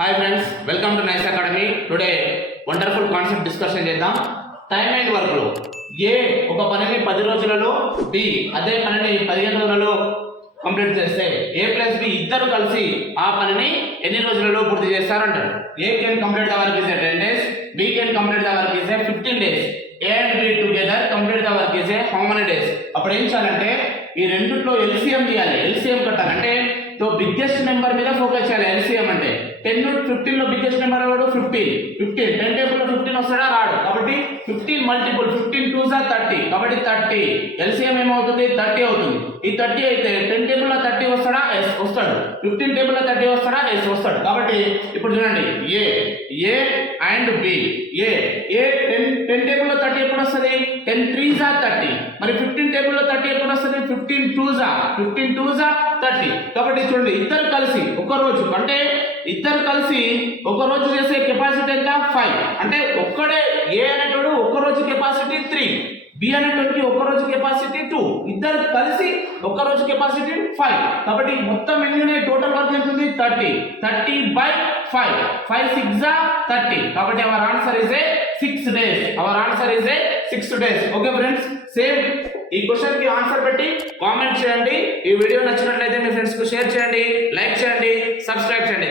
Hi friends, welcome to nice academy. Today wonderful concept discussion చేద్దాం. Time and work లో ఏ ఒక పనిని 10 రోజులలో, బి అదే పనిని 15 రోజులలో కంప్లీట్ చేస్తే ఏ ప్లస్ బి ఇద్దరు కలిసి ఆ పనిని ఎన్ని రోజులలో పూర్తి చేస్తారంటారు. A can complete the work is 10 days, B can complete the work is 15 days. A and B together complete the work is how many days. అప్పుడు ఏం చేయాలంటే ఈ రెండిట్లో ఎల్సిఎం తీయాలి, ఎల్సిఎం కట్టాలంటే సో బిగ్గెస్ట్ నెంబర్ మీద ఫోకస్ చేయాలి. LCM అంటే 10 15 లో బిగ్గెస్ట్ నెంబర్ ఎవరు? 15. 10 టేబుల్ లో 15 వస్తాడా? రాడు. కాబట్టి 15 మల్టిపుల్ 15 2s are 30. కాబట్టి 30 ఎల్సిఎం ఏమవుతుంది? 30 అవుతుంది. ఈ 30 అయితే 10 టేబుల్ లో 30 వస్తాడా? ఎస్ వస్తాడు. 15 టేబుల్ లో 30 వస్తాడా? ఎస్ వస్తాడు. కాబట్టి ఇప్పుడు చూడండి, A and B. A 10 table లో 30 ఎప్పుడు వస్తుంది? 10 3s are 30. మరి 15 టేబుల్ లో 30 ఎప్పుడు వస్తుంది? 15 2s are 30. కాబట్టి చూడండి, ఇద్దరు కలిసి ఒక రోజు అంటే ఇద్దరు కలిసి ఒక రోజు చేసే కెపాసిటీ ఎంత? 5. అంటే ఒక్కడే ఏ అనేటోడు ఒక రోజు కెపాసిటీ 3, బి అనేటోడికి ఒక రోజు కెపాసిటీ 2, ఇద్దరు కలిసి ఒక రోజు కెపాసిటీ 5. కాబట్టి మొత్తం ఎన్ని ఉన్నాయి? టోటల్ వర్క్ ఎంత ఉంది? 30. 30/5. 5 6 are 30. కాబట్టి our answer is a 6 days. Our answer is a 6 days. Okay friends, same ఈ క్వశ్చన్ కి ఆన్సర్ పెట్టి కామెంట్ చేయండి. ఈ వీడియో నచ్చినట్లయితే మీ ఫ్రెండ్స్ కు షేర్ చేయండి, లైక్ చేయండి, సబ్స్క్రైబ్ చేయండి.